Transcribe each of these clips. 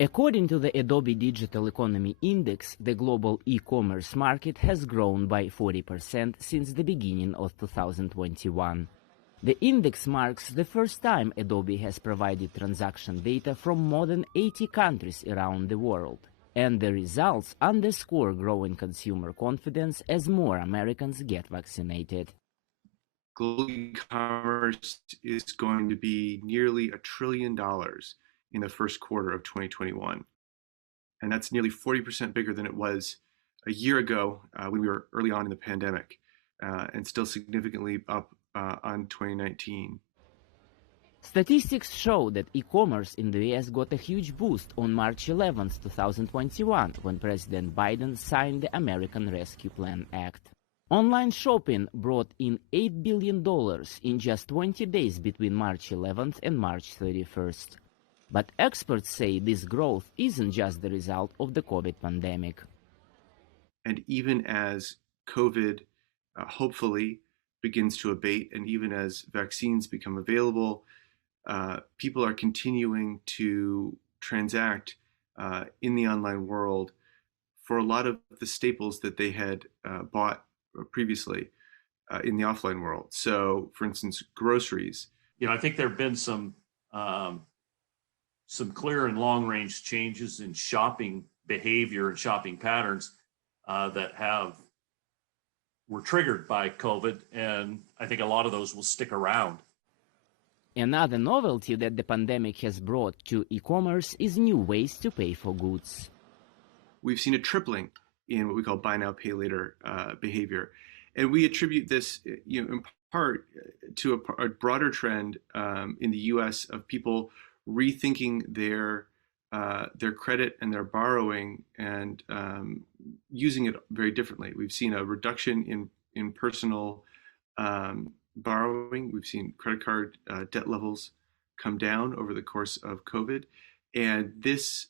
According to the Adobe Digital Economy Index, the global e-commerce market has grown by 40% since the beginning of 2021. The index marks the first time Adobe has provided transaction data from more than 80 countries around the world. And the results underscore growing consumer confidence as more Americans get vaccinated. Global e-commerce is going to be nearly $1 trillion in the first quarter of 2021. And that's nearly 40% bigger than it was a year ago when we were early on in the pandemic, and still significantly up on 2019. Statistics show that e-commerce in the US got a huge boost on March 11, 2021, when President Biden signed the American Rescue Plan Act. Online shopping brought in $8 billion in just 20 days between March 11th and March 31st. But experts say this growth isn't just the result of the COVID pandemic. And even as COVID hopefully begins to abate, and even as vaccines become available, people are continuing to transact in the online world for a lot of the staples that they had bought previously in the offline world. So, for instance, groceries. I think there have been some clear and long-range changes in shopping behavior and shopping patterns that were triggered by COVID, and I think a lot of those will stick around. Another novelty that the pandemic has brought to e-commerce is new ways to pay for goods. We've seen a tripling in what we call buy now, pay later behavior, and we attribute this, in part to a broader trend in the U.S. of people rethinking their credit and their borrowing and using it very differently. We've seen a reduction in personal borrowing. We've seen credit card debt levels come down over the course of COVID, and this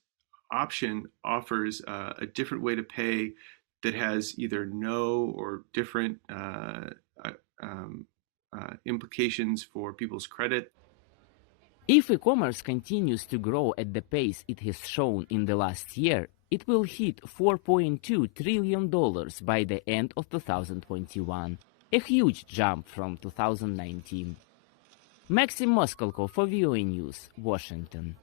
option offers a different way to pay that has either no or different implications for people's credit. If e-commerce continues to grow at the pace it has shown in the last year, it will hit $4.2 trillion by the end of 2021, a huge jump from 2019. Maxim Moskalkov for VOA News, Washington.